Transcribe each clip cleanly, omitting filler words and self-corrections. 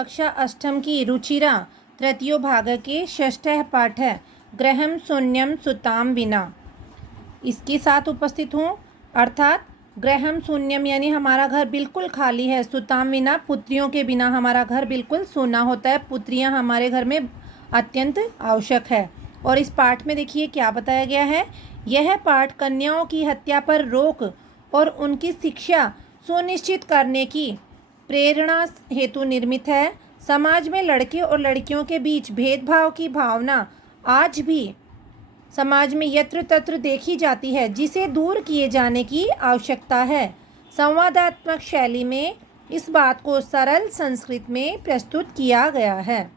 कक्षा अष्टम की रुचिरा तृतीय भाग के षष्ठः पाठ है गृहं शून्यं सुतां विना। इसके साथ उपस्थित हूँ, अर्थात गृहं शून्यम यानी हमारा घर बिल्कुल खाली है, सुतां विना पुत्रियों के बिना हमारा घर बिल्कुल सूना होता है। पुत्रियाँ हमारे घर में अत्यंत आवश्यक है। और इस पाठ में देखिए क्या बताया गया है। यह पाठ कन्याओं की हत्या पर रोक और उनकी शिक्षा सुनिश्चित करने की प्रेरणा हेतु निर्मित है। समाज में लड़के और लड़कियों के बीच भेदभाव की भावना आज भी समाज में यत्र तत्र देखी जाती है, जिसे दूर किए जाने की आवश्यकता है। संवादात्मक शैली में इस बात को सरल संस्कृत में प्रस्तुत किया गया है।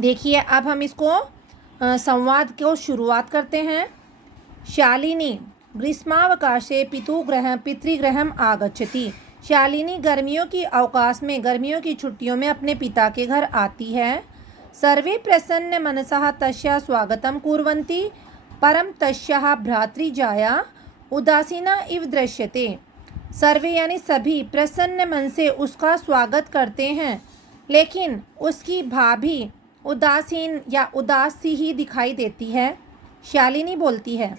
देखिए अब हम इसको संवाद को शुरुआत करते हैं। शालिनी ग्रीष्मावकाशे पितृगृहम आगच्छति। शालिनी गर्मियों की अवकाश में, गर्मियों की छुट्टियों में अपने पिता के घर आती है। सर्वे प्रसन्न मनसः तस्याः स्वागतं कुर्वन्ति, परं तस्याः भ्रातृजाया उदासीना इव दृश्यते। सर्वे यानी सभी प्रसन्न मन से उसका स्वागत करते हैं, लेकिन उसकी भाभी उदासीन या उदास सी ही दिखाई देती है। शालिनी बोलती है,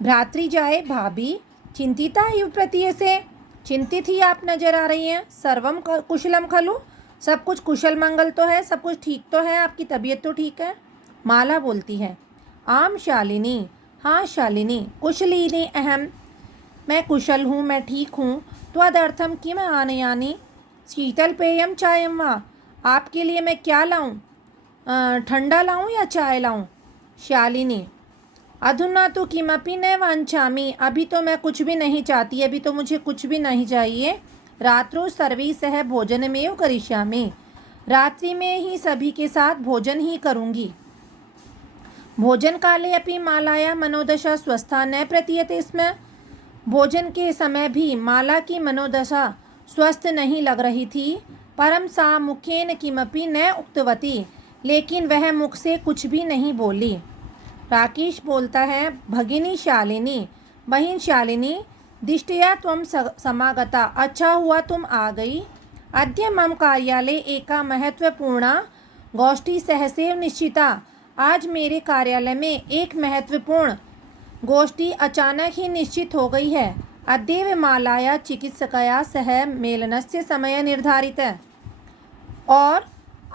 भ्रातृजाए भाभी चिंतिता इव प्रतीयसे। चिंतित ही आप नजर आ रही हैं। सर्वम कुशलम खलु, सब कुछ कुशल मंगल तो है, सब कुछ ठीक तो है, आपकी तबीयत तो ठीक है। माला बोलती है, आम शालिनी, हाँ शालिनी, कुशलिनी अहम, मैं कुशल हूँ, मैं ठीक हूँ। त्वदर्थम किम आनयानि, शीतल पेयम चायम वा, आपके लिए मैं क्या लाऊं, ठंडा लाऊं या चाय लाऊं। शालिनी, अधुना तो किमपि न वांछामि, अभी तो मैं कुछ भी नहीं चाहती, अभी तो मुझे कुछ भी नहीं चाहिए। रात्रो सर्वैः सह भोजनमेव करिष्यामि, रात्रि में ही सभी के साथ भोजन ही करूँगी। भोजन काले अपि मालाया मनोदशा स्वस्था न प्रतीयते स्म। भोजन के समय भी माला की मनोदशा स्वस्थ नहीं लग रही थी। परम सा मुखेन किमपि न उक्तवती, लेकिन वह मुख से कुछ भी नहीं बोली। राकेश बोलता है, भगिनी शालिनी, बहन शालिनी, दिष्टया त्वं समागता, अच्छा हुआ तुम आ गई। अद्य मम कार्यालये एका महत्वपूर्णा गोष्ठी सहसैव निश्चिता। आज मेरे कार्यालय में एक महत्वपूर्ण गोष्ठी अचानक ही निश्चित हो गई है। अद्यैव मालाया चिकित्सकया सह मेलनस्य समय निर्धारित है, और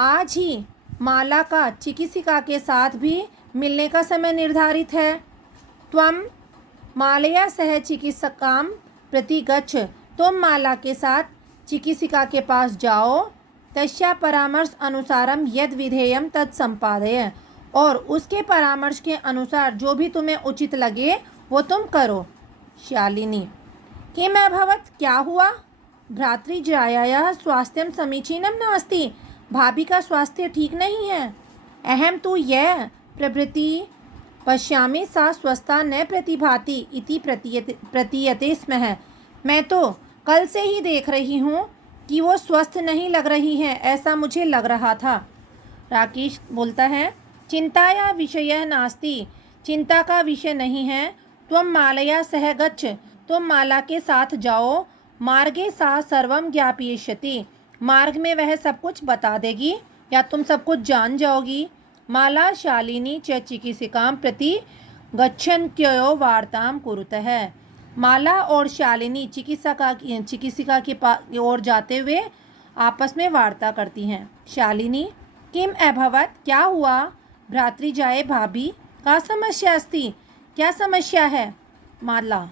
आज ही माला का चिकित्सिका के साथ भी मिलने का समय निर्धारित है। त्वं मालया सह चिकित्सकां प्रति गच्छ, तुम माला के साथ चिकित्सिका के पास जाओ। तस्या परामर्श अनुसारम यद विधेयम तत् संपादय, और उसके परामर्श के अनुसार जो भी तुम्हें उचित लगे वो तुम करो। शालिनी, किम अभवत्, क्या हुआ। भ्रातृजायायाः स्वास्थ्यं समीचीनं नास्ति, भाभी का स्वास्थ्य ठीक नहीं है। अहम तु यह प्रभृति पश्यामि सा स्वस्था न प्रतिभाति इति प्रतीयते स्म है। मैं तो कल से ही देख रही हूँ कि वो स्वस्थ नहीं लग रही हैं, ऐसा मुझे लग रहा था। राकेश बोलता है, चिंताया विषयः नास्ति, चिंता का विषय नहीं है। त्वं मालया सह गच्छ, तुम माला के साथ जाओ। मार्गे सा सर्वं ज्ञापयिष्यति, मार्ग में वह सब कुछ बता देगी या तुम सब कुछ जान जाओगी। माला शालिनी च चिकित्सिकां प्रति गच्छन्त्यो वार्तां कुरुतः। माला और शालिनी चिकित्सिका के ओर जाते हुए आपस में वार्ता करती हैं। शालिनी, किम अभवत्, क्या हुआ। भ्रातृजाए भाभी, का समस्या अस्ति, क्या समस्या है। माला,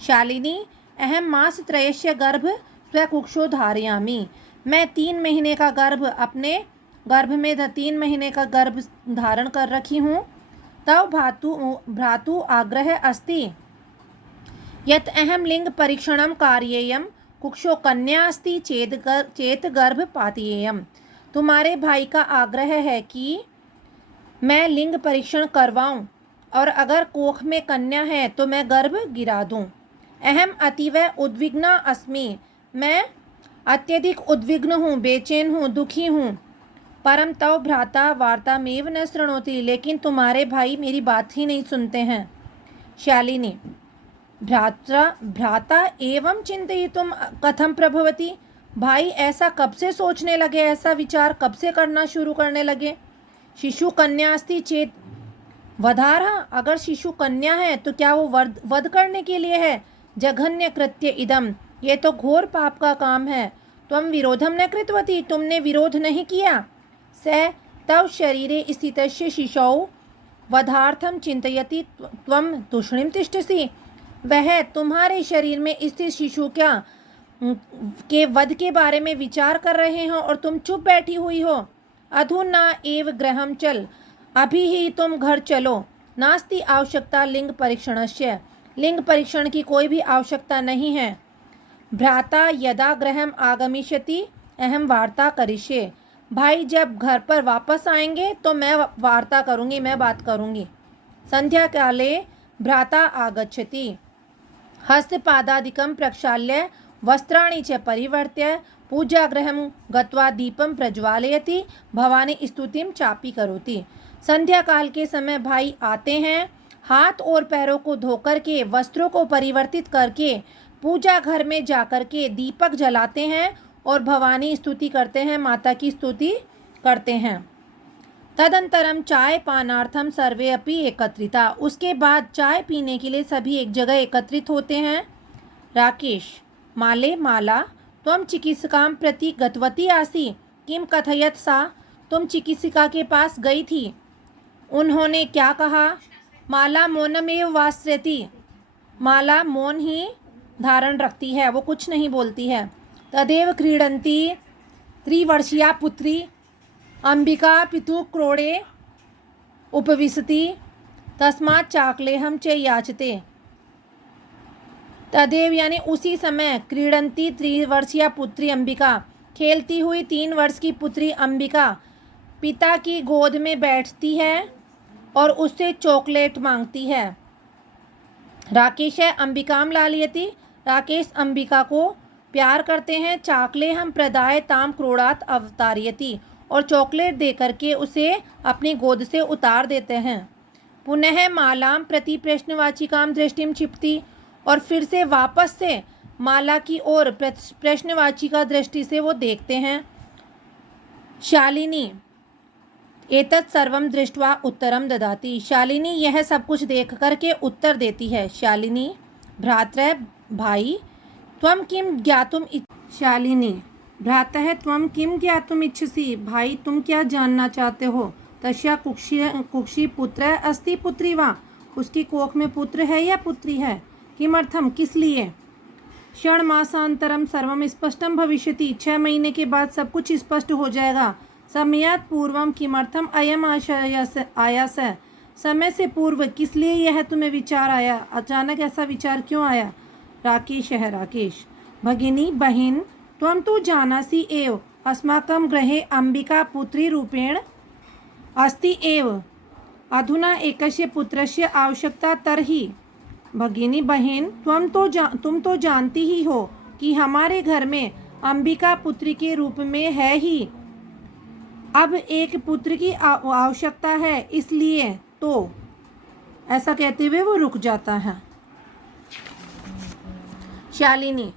शालिनी, अहम मासत्रयस्य गर्भ स्वकुक्षो धारयामि, मैं 3 महीने का गर्भ अपने गर्भ में 3 महीने का गर्भ धारण कर रखी हूँ। तव भ्रातु आग्रह अस्ति यत् अहम लिंग परीक्षणं कार्येयं, कुक्षो कन्या अस्ति चेत गर्भ पातीयेयम। तुम्हारे भाई का आग्रह है कि मैं लिंग परीक्षण करवाऊं, और अगर कोख में कन्या है तो मैं गर्भ गिरा दूं। अहम अतीव उद्विग्ना अस्मि, मैं अत्यधिक उद्विग्न हूँ, बेचैन हूँ, दुखी हूँ। परम तव भ्राता वार्तामेव न शृणोति, लेकिन तुम्हारे भाई मेरी बात ही नहीं सुनते हैं। शालिनी, भ्राता एवं चिंतयितुं कथं प्रभवति, भाई ऐसा कब से सोचने लगे, ऐसा विचार कब से करना शुरू करने लगे? शिशु कन्या अस्ति चेत वधारा, अगर शिशु कन्या है तो क्या वो वध करने के लिए है? जघन्य कृत्य इदम, ये तो घोर पाप का काम है। त्वं विरोधम न कृतवती, तुमने विरोध नहीं किया। स तव शरीरे स्थितस्य शिशौ वधार्थम चिंतयति त्वं तूष्णीम तिष्ठसि, वह तुम्हारे शरीर में स्थित शिशु क्या के वध के बारे में विचार कर रहे हो और तुम चुप बैठी हुई हो। अधुना एव गृहं चल, अभी ही तुम घर चलो। नास्ति आवश्यकता लिंग परीक्षणस्य, लिंग परीक्षण की कोई भी आवश्यकता नहीं है। भ्राता यदा गृहं आगमिष्यति अहम वार्ता करिष्ये, भाई जब घर पर वापस आएंगे तो मैं वार्ता करूँगी, मैं बात करूँगी। संध्या काले भ्राता आगच्छति, हस्तपादादिकं प्रक्षाल्य वस्त्राणि च परिवर्त्य पूजागृहं गत्वा दीपं प्रज्वालयति भवानी स्तुतिं चापि करोति। संध्या काल के समय भाई आते हैं, हाथ और पैरों को धोकर के वस्त्रों को परिवर्तित करके पूजा घर में जाकर के दीपक जलाते हैं और भवानी स्तुति करते हैं, माता की स्तुति करते हैं। तदंतरम चाय पानार्थम सर्वे अपि एकत्रिता, उसके बाद चाय पीने के लिए सभी एक जगह एकत्रित होते हैं। राकेश, माले माला त्वं चिकित्सकां प्रति गतवती आसी, किम कथयत सा, तुम चिकित्सिका के पास गई थी, उन्होंने क्या कहा? माला मौनमेव वास्यति, माला मौन ही धारण रखती है, वो कुछ नहीं बोलती है। तदेव क्रीडंती त्रिवर्षीया पुत्री अंबिका पितु क्रोड़े उपविशति तस्मात् चाकलेहम च याचते। तदेव यानी उसी समय, क्रीडंती त्रिवर्षीया पुत्री अंबिका, खेलती हुई 3 वर्ष की पुत्री अंबिका पिता की गोद में बैठती है और उससे चॉकलेट मांगती है। राकेश है अंबिकाम लालियति, राकेश अंबिका को प्यार करते हैं। चाकले हम प्रदाय ताम क्रोड़ात अवतारियति, और चॉकलेट दे करके उसे अपनी गोद से उतार देते हैं। पुनः मालाम प्रति प्रश्नवाचिकाम दृष्टिम क्षिप्ति, और फिर से वापस से माला की ओर प्रश्नवाचिका दृष्टि से वो देखते हैं। शालिनी एतत् सर्वम दृष्ट्वा उत्तरम ददाति, शालिनी यह सब कुछ देख करके उत्तर देती है। शालिनी भ्रात्र भाई त्वं किम ज्ञातुम, शालिनी भ्रातः त्वं किम ज्ञातुम इच्छसि, भाई तुम क्या जानना चाहते हो? तस्या कुक्षी पुत्र अस्ति पुत्री वा, उसकी कोख में पुत्र है या पुत्री है? किमर्थम, किस लिए? षण्मासांतरम सर्वम स्पष्टम भविष्यति, 6 महीने के बाद सब कुछ स्पष्ट हो जाएगा। समयात् पूर्वम किमर्थम अयम आयास, समय से पूर्व किस लिए यह तुम्हें विचार आया? अचानक ऐसा विचार क्यों आया? राकेश है राकेश, भगिनी बहिन त्वं तु जानासि एव अस्माकं गृहे अंबिका पुत्री रूपेण अस्ति एव, अधुना एकस्य पुत्रस्य आवश्यकता तर्हि। भगिनी बहन तुम तो जानती ही हो कि हमारे घर में अंबिका पुत्री के रूप में है ही, अब एक पुत्र की आवश्यकता है, इसलिए तो, ऐसा कहते हुए वो रुक जाता है। शालिनी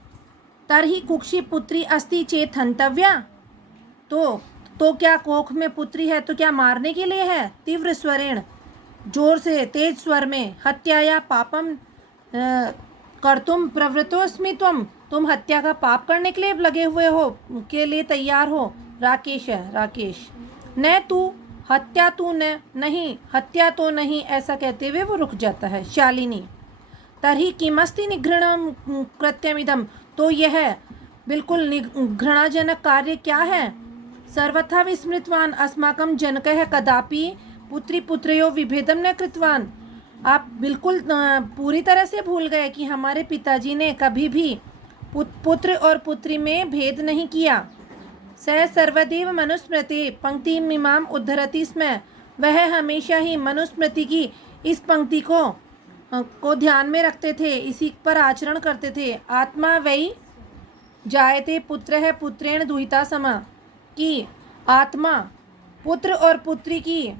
तरहि कुक्षी पुत्री अस्ति चेत हंतव्या, तो क्या कोख में पुत्री है तो क्या मारने के लिए है? तीव्र स्वरेण, जोर से तेज स्वर में, हत्याया पापम कर्तुम प्रवृत्तोस्मि तुम हत्या का पाप करने के लिए लगे हुए हो, के लिए तैयार हो। राकेश है राकेश, न तू हत्या, तू नहीं हत्या तो नहीं, ऐसा कहते हुए वो रुक जाता है। शालिनी तर्हि किमस्ति निघृणम कृत्यमिदम, तो यह बिल्कुल घृणाजनक कार्य क्या है? सर्वथा विस्मृतवान अस्माकं जनकः कदापि पुत्री पुत्रयो विभेदम न कृतवान, आप बिल्कुल पूरी तरह से भूल गए कि हमारे पिताजी ने कभी भी पुत्र और पुत्री में भेद नहीं किया। स सर्वदैव मनुस्मृति पंक्ति मीमाम उद्धरति स्म, वह हमेशा ही मनुस्मृति की इस पंक्ति को ध्यान में रखते थे, इसी पर आचरण करते थे। आत्मा वै जायते पुत्र है पुत्रेण दुहिता समा, कि आत्मा पुत्र और पुत्री की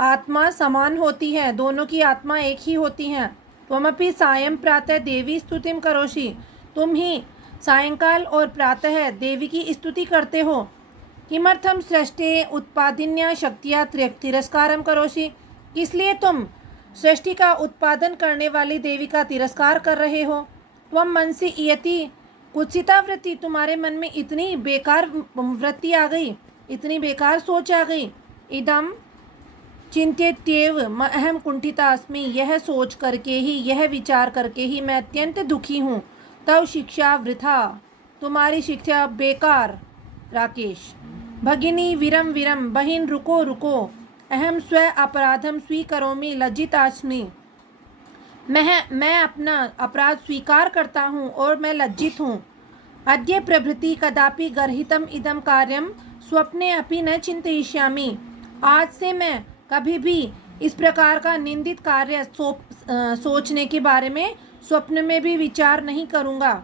आत्मा समान होती है, दोनों की आत्मा एक ही होती हैं। त्वमपि सायं प्रातः देवी स्तुतिम करोषि, तुम ही सायंकाल और प्रातः देवी की स्तुति करते हो? किमर्थम सृष्टे उत्पादिन्या शक्तिया तिरस्कारम करोषि? इसलिए तुम सृष्टि का उत्पादन करने वाली देवी का तिरस्कार कर रहे हो। त्वम मनसि इयति कुत्सिता वृत्ति, तुम्हारे मन में इतनी बेकार वृत्ति आ गई, इतनी बेकार सोच आ गई। इदम चिंत्येत्येव अहम कुंठिता अस्मि, यह सोच करके ही, यह विचार करके ही मैं अत्यंत दुखी हूँ। तव शिक्षा वृथा, तुम्हारी शिक्षा बेकार। राकेश, भगिनी विरम विरम, बहिन रुको रुको, अहम स्व अपराधम स्वीकरोमि लज्जितास्मि, मैं अपना अपराध स्वीकार करता हूँ और मैं लज्जित हूँ। अद्य प्रभृति कदापि गर्हितम इदम कार्यम स्वप्ने अपि न चिंतयिष्यामि, आज से मैं कभी भी इस प्रकार का निंदित कार्य सोचने के बारे में स्वप्न में भी विचार नहीं करूँगा।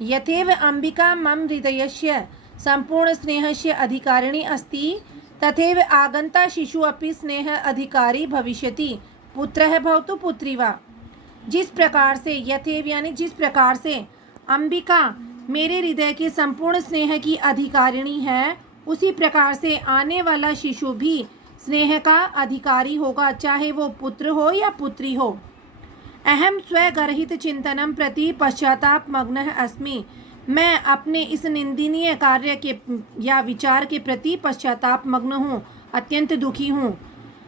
यथेव अंबिका मम हृदयस्य संपूर्ण स्नेहस्य अधिकारिणी अस्ति, तथैव आगंता शिशु अपि स्नेह अधिकारी भविष्यति, पुत्रः भवतु पुत्री वा। जिस प्रकार से यथेव यानी जिस प्रकार से अंबिका मेरे हृदय के संपूर्ण स्नेह की अधिकारिणी है, उसी प्रकार से आने वाला शिशु भी स्नेह का अधिकारी होगा, चाहे वो पुत्र हो या पुत्री हो। अहम स्वगर्हित चिंतनम प्रति पश्चाताप मग्न अस्मि, मैं अपने इस निंदनीय कार्य के या विचार के प्रति पश्चाताप मग्न हूँ, अत्यंत दुखी हूँ।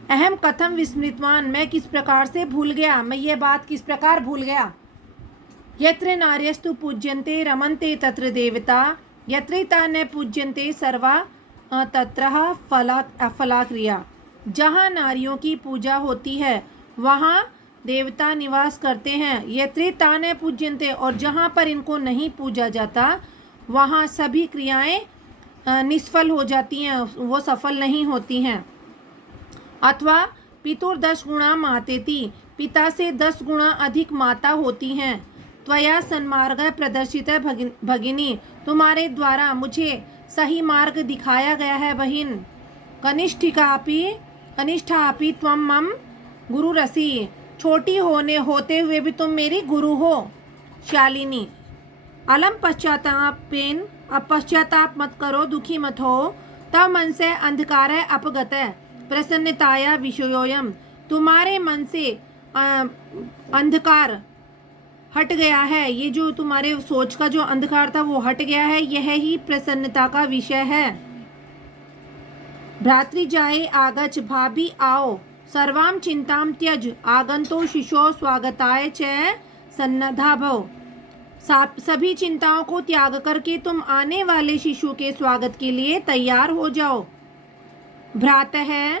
अहम कथम विस्मृतवान, मैं किस प्रकार से भूल गया, मैं ये बात किस प्रकार भूल गया। यत्र नार्यस्तु पूज्यन्ते रमन्ते तत्र देवता, यत्रैता न पूज्यन्ते सर्वा तत्र फला क्रिया। जहाँ नारियों की पूजा होती है वहाँ देवता निवास करते हैं। यत्रैता न पूज्यन्ते, और जहाँ पर इनको नहीं पूजा जाता वहाँ सभी क्रियाएं निष्फल हो जाती हैं, वो सफल नहीं होती हैं। अथवा पितुर्दश गुणा मातेति, पिता से 10 गुणा अधिक माता होती हैं। त्वया सन्मार्ग प्रदर्शित भगिनी, तुम्हारे द्वारा मुझे सही मार्ग दिखाया गया है बहिन। कनिष्ठापि त्वं मम गुरुरसि, छोटी होते हुए भी तुम मेरी गुरु हो। शालिनी, अलम पश्चातापेन, अब पश्चाताप मत करो, दुखी मत हो। तब मन से अंधकार है अपगत है प्रसन्नताया विषयोयम, तुम्हारे मन से अंधकार हट गया है, ये जो तुम्हारे सोच का जो अंधकार था वो हट गया है, यह ही प्रसन्नता का विषय है। भ्रातृ जाए आगच, भाभी आओ, सर्वाम चिंताम त्यज, आगंतो शिशो स्वागताय च सन्नद्धा भव, सभी चिंताओं को त्याग करके तुम आने वाले शिशु के स्वागत के लिए तैयार हो जाओ। भ्रातः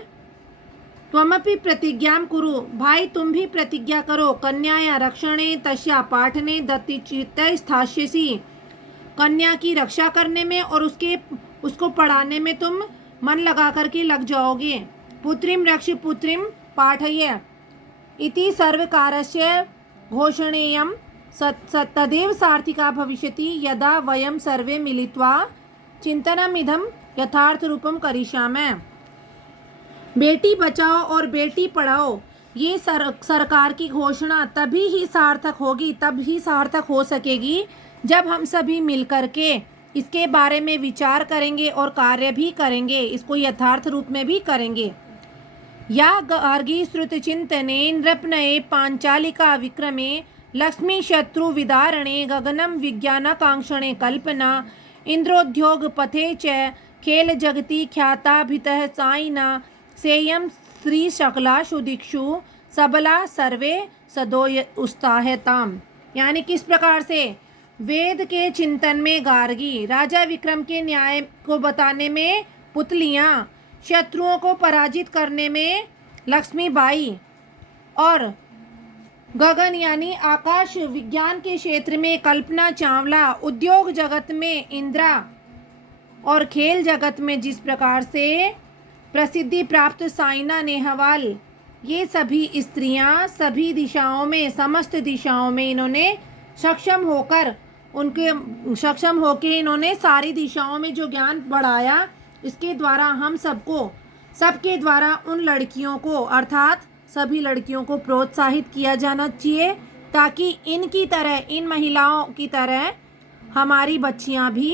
त्वमपि प्रतिज्ञां कुरु, भाई तुम भी प्रतिज्ञा करो। कन्याया रक्षणे तस्या पाठने दत्तिचित्त स्थास्यसि, कन्या की रक्षा करने में और उसको पढ़ाने में तुम मन लगा करके लग जाओगे। पुत्रीम रक्ष पुत्रीम पाठय इति सर्वकारस्य घोषणेयं तदेव सार्थिका भविष्यति, यदा वयं सर्वे मिलित्वा चिंतनमिदं यथार्थ रूपम करिष्यामः। बेटी बचाओ और बेटी पढ़ाओ, ये सरकार की घोषणा तभी ही सार्थक होगी, तब ही सार्थक हो सकेगी जब हम सभी मिलकर के इसके बारे में विचार करेंगे और कार्य भी करेंगे, इसको यथार्थ रूप में भी करेंगे। या गार्गी श्रुत चिंतने नृपनये पांचालिका विक्रमे, लक्ष्मी शत्रु विदारणे गगनम विज्ञानाकांक्षणे कल्पना, इंद्रोद्योग पथे च खेल जगति ख्याताभितः साइना, सेयम स्त्री शकला सुदीक्षु सबला सर्वे सदोय उत्साहताम। यानी किस प्रकार से वेद के चिंतन में गार्गी, राजा विक्रम के न्याय को बताने में पुतलियाँ, शत्रुओं को पराजित करने में लक्ष्मीबाई, और गगन यानी आकाश विज्ञान के क्षेत्र में कल्पना चावला, उद्योग जगत में इंदिरा, और खेल जगत में जिस प्रकार से प्रसिद्धि प्राप्त साइना नेहवाल, ये सभी स्त्रियां सभी दिशाओं में, समस्त दिशाओं में इन्होंने सक्षम होके इन्होंने सारी दिशाओं में जो ज्ञान बढ़ाया, इसके द्वारा हम सबके द्वारा उन लड़कियों को अर्थात सभी लड़कियों को प्रोत्साहित किया जाना चाहिए, ताकि इनकी तरह, इन महिलाओं की तरह हमारी बच्चियां भी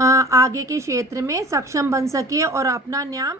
आगे के क्षेत्र में सक्षम बन सके और अपना नाम